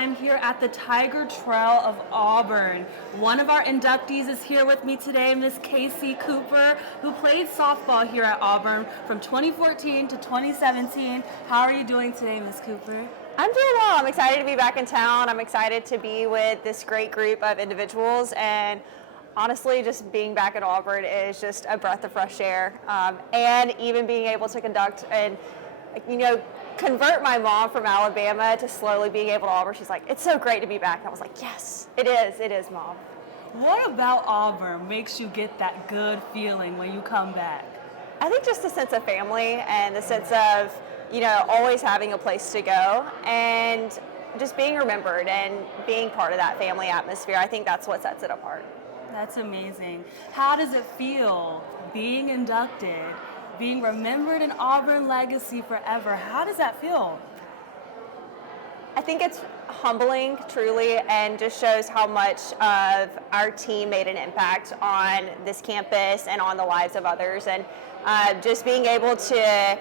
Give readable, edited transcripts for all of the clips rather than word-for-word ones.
I'm here at the Tiger Trail of Auburn. One of our inductees is here with me today, Miss Kasey Cooper, who played softball here at Auburn from 2014 to 2017. How are you doing today, Miss Cooper? I'm doing well. I'm excited to be back in town. I'm excited to be with this great group of individuals, and honestly, just being back at Auburn is just a breath of fresh air. And even being able to conduct and, convert my mom from Alabama to slowly being able to Auburn. She's like, it's so great to be back. And I was like, yes, it is, Mom. What about Auburn makes you get that good feeling when you come back? I think just the sense of family and the sense of, always having a place to go and just being remembered and being part of that family atmosphere. I think that's what sets it apart. That's amazing. How does it feel being inducted, being remembered in Auburn legacy forever? How does that feel? I think it's humbling, truly, and just shows how much of our team made an impact on this campus and on the lives of others. And just being able to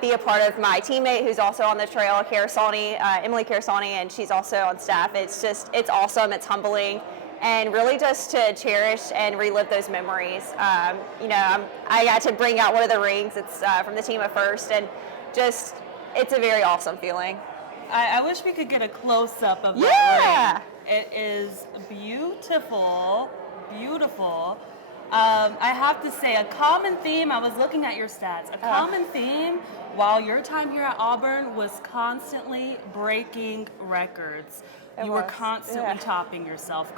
be a part of my teammate who's also on the trail, Emily Carasani, and she's also on staff. It's awesome, it's humbling, and really just to cherish and relive those memories. I got to bring out one of the rings. It's from the team at first, and it's a very awesome feeling. I wish we could get a close-up of that ring. It is beautiful, beautiful. I have to say, a common theme, I was looking at your stats, a common theme while your time here at Auburn was constantly breaking records. You were constantly topping yourself.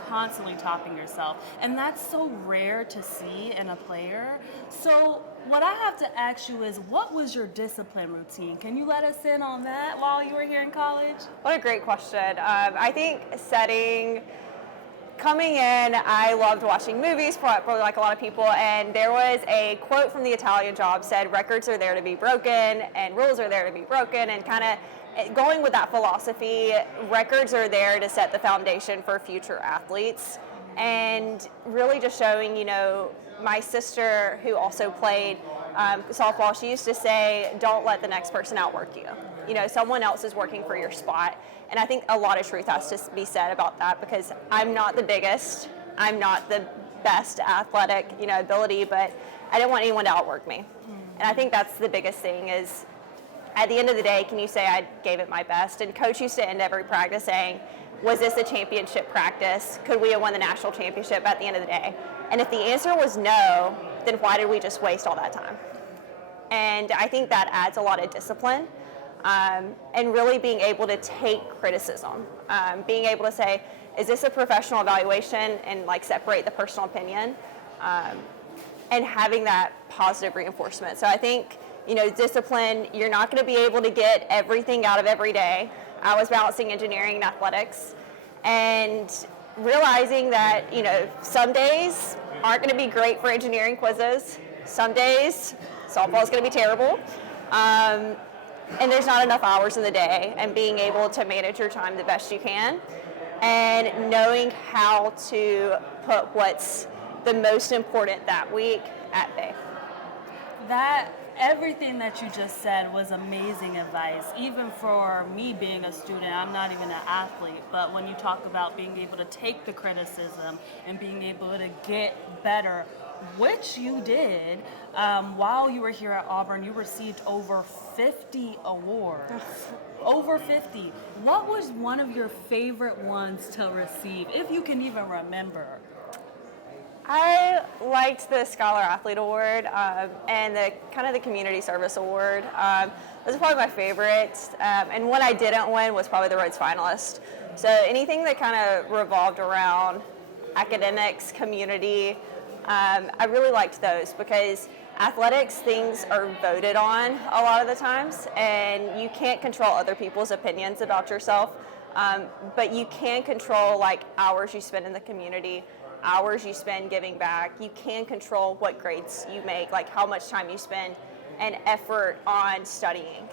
And that's so rare to see in a player. So what I have to ask you is, what was your discipline routine? Can you let us in on that while you were here in college? What a great question. I think coming in, I loved watching movies, probably like a lot of people, and there was a quote from the Italian Job said, records are there to be broken and rules are there to be broken, and kind of going with that philosophy, records are there to set the foundation for future athletes. And really just showing, my sister who also played softball, she used to say, don't let the next person outwork you. Someone else is working for your spot. And I think a lot of truth has to be said about that, because I'm not the biggest, I'm not the best athletic, ability, but I didn't want anyone to outwork me. And I think that's the biggest thing is, at the end of the day, can you say I gave it my best? And coach used to end every practice saying, was this a championship practice? Could we have won the national championship at the end of the day? And if the answer was no, then why did we just waste all that time? And I think that adds a lot of discipline. And really being able to take criticism, being able to say, is this a professional evaluation, and separate the personal opinion, and having that positive reinforcement. So I think, discipline, you're not going to be able to get everything out of every day. I was balancing engineering and athletics and realizing that, some days aren't going to be great for engineering quizzes. Some days softball is going to be terrible. And there's not enough hours in the day, and being able to manage your time the best you can and knowing how to put what's the most important that week at bay. Everything that you just said was amazing advice. Even for me being a student, I'm not even an athlete, but when you talk about being able to take the criticism and being able to get better, which you did, while you were here at Auburn, you received over 50 awards. Over 50. What was one of your favorite ones to receive, if you can even remember? I liked the Scholar Athlete Award and the Community Service Award. Those are probably my favorites. And one I didn't win was probably the Rhodes Finalist. So anything that kind of revolved around academics, community, I really liked those, because athletics, things are voted on a lot of the times, and you can't control other people's opinions about yourself, but you can control hours you spend in the community, hours you spend giving back. You can control what grades you make, how much time you spend and effort on studying.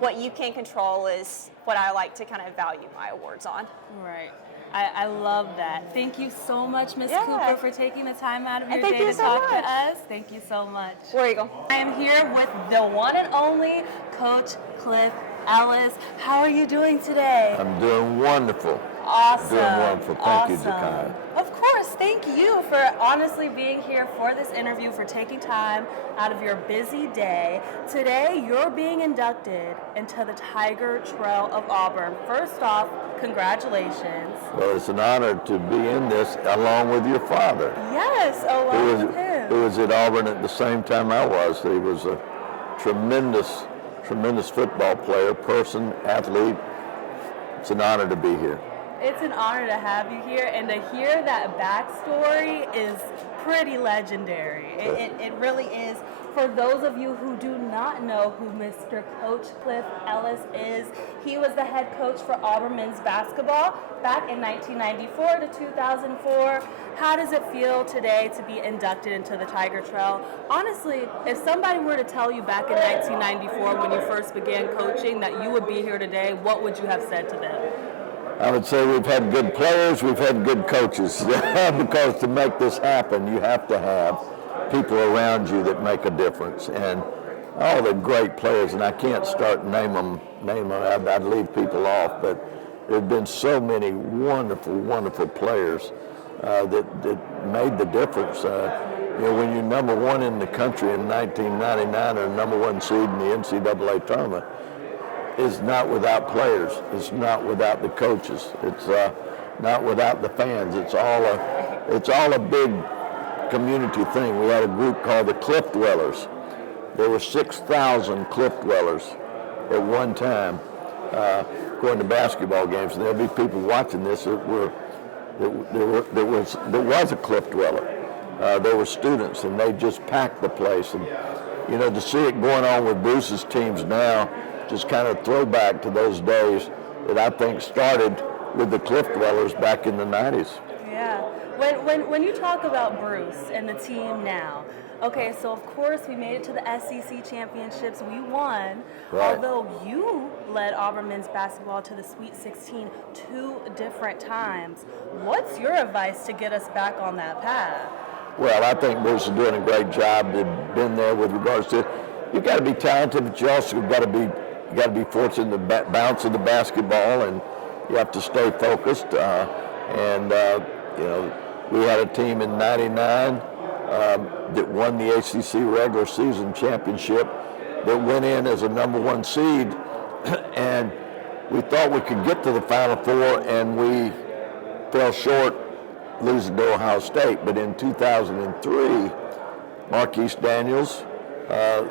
What you can control is what I like to kind of value my awards on. Right. I love that. Thank you so much, Ms. Cooper, for taking the time out of your day to talk to us. Thank you so much. Where you go? I am here with the one and only Coach Cliff Ellis. How are you doing today? I'm doing wonderful. Awesome. Doing wonderful. Thank you, Jakai. Of course, thank you for honestly being here for this interview, for taking time out of your busy day. Today, you're being inducted into the Tiger Trail of Auburn. First off, congratulations. Well, it's an honor to be in this along with your father. Yes, along with him. Who was at Auburn at the same time I was. He was a tremendous football player, person, athlete. It's an honor to be here. It's an honor to have you here, and to hear that backstory is pretty legendary. It really is. For those of you who do not know who Mr. Coach Cliff Ellis is, he was the head coach for Auburn men's basketball back in 1994 to 2004. How does it feel today to be inducted into the Tiger Trail? Honestly, if somebody were to tell you back in 1994 when you first began coaching that you would be here today, what would you have said to them? I would say we've had good players, we've had good coaches. Because to make this happen, you have to have people around you that make a difference. And all the great players, and I can't start name them. I'd leave people off, but there have been so many wonderful players that made the difference. When you're number one in the country in 1999 or number one seed in the NCAA tournament, is not without players. It's not without the coaches. It's not without the fans. It's all a big community thing. We had a group called the Cliff Dwellers. There were 6,000 Cliff Dwellers at one time going to basketball games, and there'll be people watching this that was a Cliff Dweller. There were students, and they just packed the place. And to see it going on with Bruce's teams now, just kind of throwback to those days that I think started with the Cliff Dwellers back in the 90s. Yeah. When you talk about Bruce and the team now, okay, so of course we made it to the SEC championships. We won, right. Although you led Auburn men's basketball to the Sweet 16 2 different times. What's your advice to get us back on that path? Well, I think Bruce is doing a great job. They've been there with regards to, you've got to be talented, but you also got to be fortunate in the bounce of the basketball, and you have to stay focused. We had a team in '99 that won the ACC regular season championship that went in as a number one seed, and we thought we could get to the Final Four, and we fell short, losing to Ohio State. But in 2003, Marquise Daniels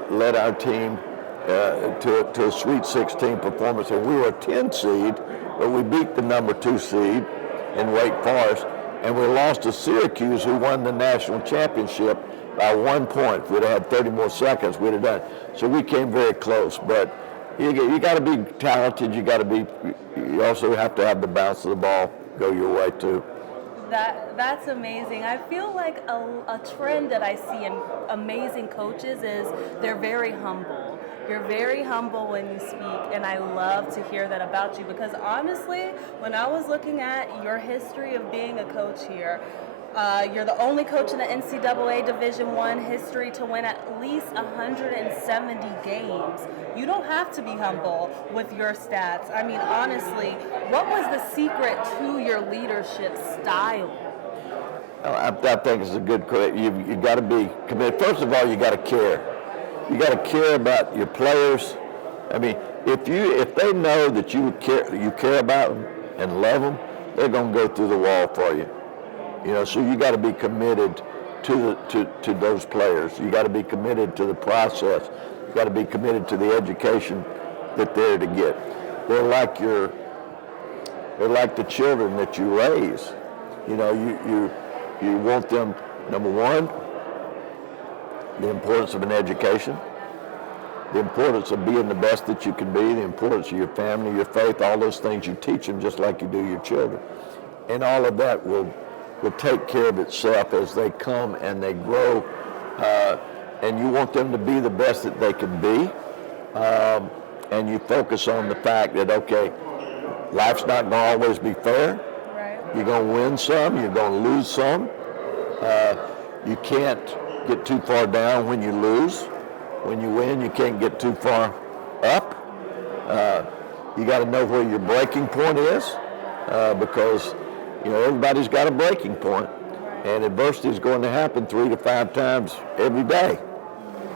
led our team to a Sweet 16 performance, and we were a 10 seed, but we beat the number 2 seed in Wake Forest, and we lost to Syracuse, who won the national championship by 1 point. If we'd have had 30 more seconds, we'd have done. So we came very close, but you got to be talented. You also have to have the bounce of the ball go your way too. That's amazing. I feel like a trend that I see in amazing coaches is they're very humble. You're very humble when you speak, and I love to hear that about you, because honestly, when I was looking at your history of being a coach here, you're the only coach in the NCAA Division I history to win at least 170 games. You don't have to be humble with your stats. I mean, honestly, what was the secret to your leadership style? I think it's a good question. You got to be committed. First of all, you got to care. You got to care about your players. I mean, if they know that you care about them and love them, they're going to go through the wall for you. So you got to be committed to those players. You got to be committed to the process. You got to be committed to the education that they're to get. They're like the children that you raise. You want them, number one, the importance of an education, the importance of being the best that you can be, the importance of your family, your faith, all those things you teach them just like you do your children. And all of that will take care of itself as they come and they grow. And you want them to be the best that they can be. And you focus on the fact that, okay, life's not going to always be fair. Right. You're going to win some, you're going to lose some. You can't get too far down when you lose. When you win, you can't get too far up. You got to know where your breaking point is, because everybody's got a breaking point, and adversity is going to happen 3 to 5 times every day.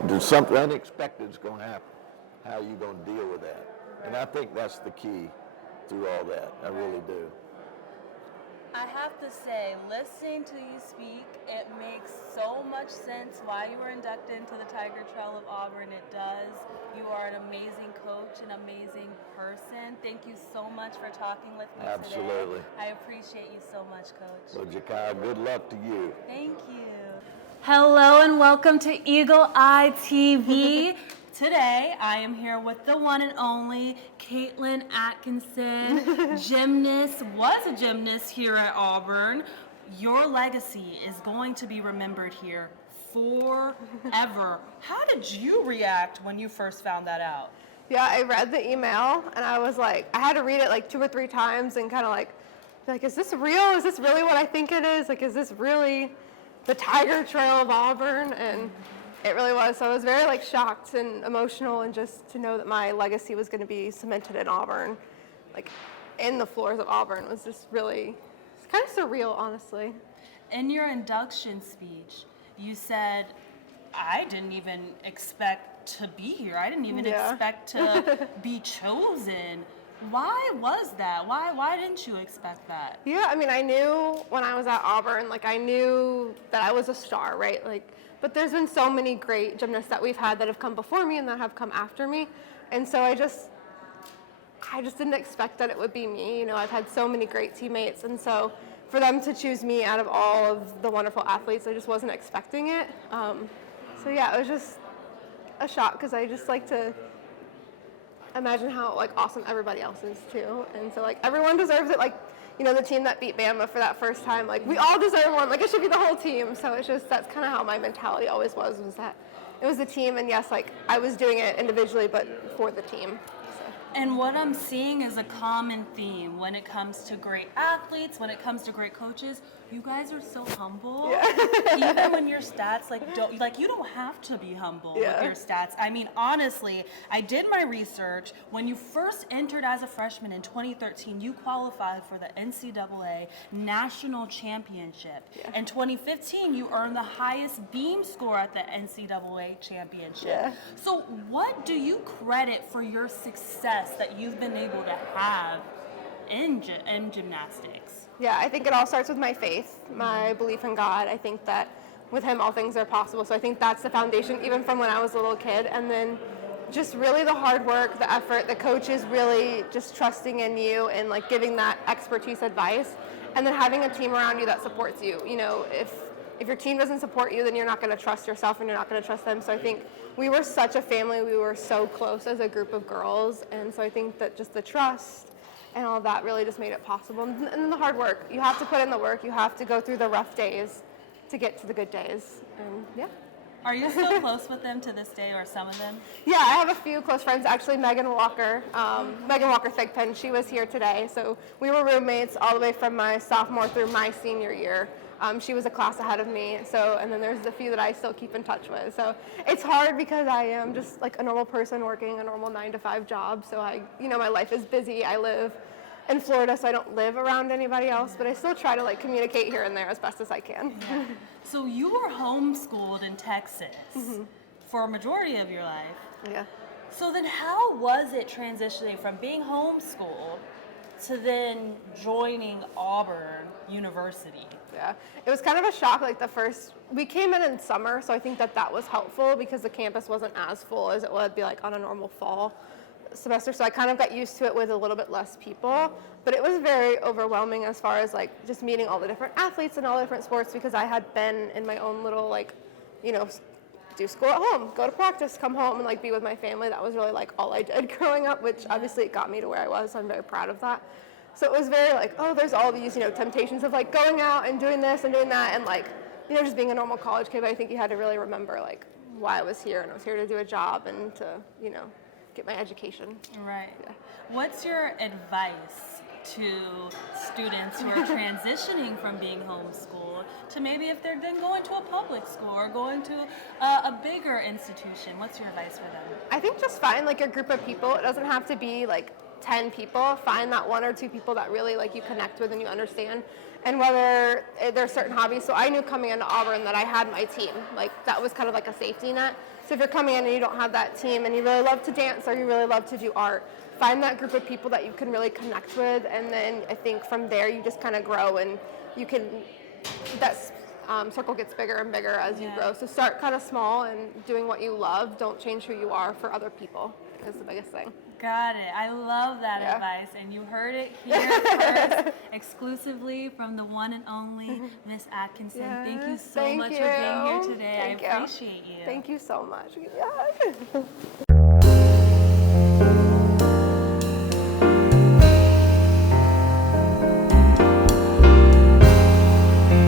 There's something unexpected is going to happen. How are you going to deal with that? And I think that's the key through all that. I really do. I have to say, listening to you speak, it makes so much sense why you were inducted into the Tiger Trail of Auburn. It does. You are an amazing coach, an amazing person. Thank you so much for talking with me Absolutely. today. I appreciate you so much, Coach. Well, Jakai, good luck to you. Thank you. Hello and welcome to Eagle Eye TV. Today, I am here with the one and only Catlin Atkinson, gymnast, was a gymnast here at Auburn. Your legacy is going to be remembered here forever. How did you react when you first found that out? Yeah, I read the email and I was like, I had to read it like 2 or 3 times and kind of like, is this real? Is this really what I think it is? Like, is this really the Tiger Trail of Auburn? And it really was. So I was very like shocked and emotional, and just to know that my legacy was going to be cemented in Auburn, like in the floors of Auburn, was just really, it's kind of surreal, honestly. In your induction speech, you said, I didn't even expect to be here. I didn't even expect to be chosen. Why was that? Why didn't you expect that? Yeah, I mean, I knew when I was at Auburn, like I knew that I was a star, right? Like, but there's been so many great gymnasts that we've had that have come before me and that have come after me. And so I just didn't expect that it would be me. I've had so many great teammates, and so for them to choose me out of all of the wonderful athletes, I just wasn't expecting it. So yeah, it was just a shock, because I just like to imagine how like awesome everybody else is too. And so like everyone deserves it. Like, the team that beat Bama for that first time, like we all deserve one. Like it should be the whole team. So it's just, that's kind of how my mentality always was that it was the team. And yes, like I was doing it individually, but for the team. And what I'm seeing is a common theme when it comes to great athletes, when it comes to great coaches. You guys are so humble. Yeah. Even when your stats you don't have to be humble with your stats. I mean, honestly, I did my research. When you first entered as a freshman in 2013, you qualified for the NCAA National Championship. Yeah. In 2015, you earned the highest beam score at the NCAA Championship. Yeah. So what do you credit for your success that you've been able to have in gymnastics? Yeah, I think it all starts with my faith, my belief in God. I think that with Him, all things are possible. So I think that's the foundation, even from when I was a little kid. And then just really the hard work, the effort, the coaches really just trusting in you and like giving that expertise advice. And then having a team around you that supports you. If your team doesn't support you, then you're not going to trust yourself and you're not going to trust them. So I think we were such a family. We were so close as a group of girls. And so I think that just the trust and all that really just made it possible. And then the hard work. You have to put in the work. You have to go through the rough days to get to the good days. And yeah. Are you still close with them to this day, or some of them? Yeah, I have a few close friends. Actually, Megan Walker Thigpen, she was here today. So we were roommates all the way from my sophomore through my senior year. She was a class ahead of me. And then there's a few that I still keep in touch with. So it's hard because I am just like a normal person working a normal 9-to-5 job. So my life is busy. I live in Florida, so I don't live around anybody else, but I still try to like communicate here and there as best as I can. Yeah. So you were homeschooled in Texas for a majority of your life. Yeah. So then how was it transitioning from being homeschooled to then joining Auburn University? Yeah, it was kind of a shock. Like we came in summer, so I think that was helpful because the campus wasn't as full as it would be like on a normal fall semester. So I kind of got used to it with a little bit less people, but it was very overwhelming as far as like just meeting all the different athletes and all the different sports, because I had been in my own little do school at home, go to practice, come home and like be with my family. That was really like all I did growing up, which obviously it got me to where I was. So I'm very proud of that. So it was very like, there's all these, temptations of like going out and doing this and doing that, and like, just being a normal college kid. But I think you had to really remember like why I was here, and I was here to do a job and to, get my education. Right. Yeah. What's your advice to students who are transitioning from being homeschooled to maybe if they're then going to a public school or going to a bigger institution? What's your advice for them? I think just find like a group of people. It doesn't have to be like 10 people. Find that 1 or 2 people that really like you connect with and you understand. And whether there's certain hobbies. So I knew coming into Auburn that I had my team. Like that was kind of like a safety net. So if you're coming in and you don't have that team and you really love to dance or you really love to do art, find that group of people that you can really connect with. And then I think from there you just kind of grow and you can, that circle gets bigger and bigger as you grow. So start kind of small and doing what you love. Don't change who you are for other people is the biggest thing. Got it. I love that Yeah. advice, and you heard it here first, exclusively from the one and only Miss Atkinson. Thank you so much for being here today. Thank I appreciate you. Thank you so much. Yeah.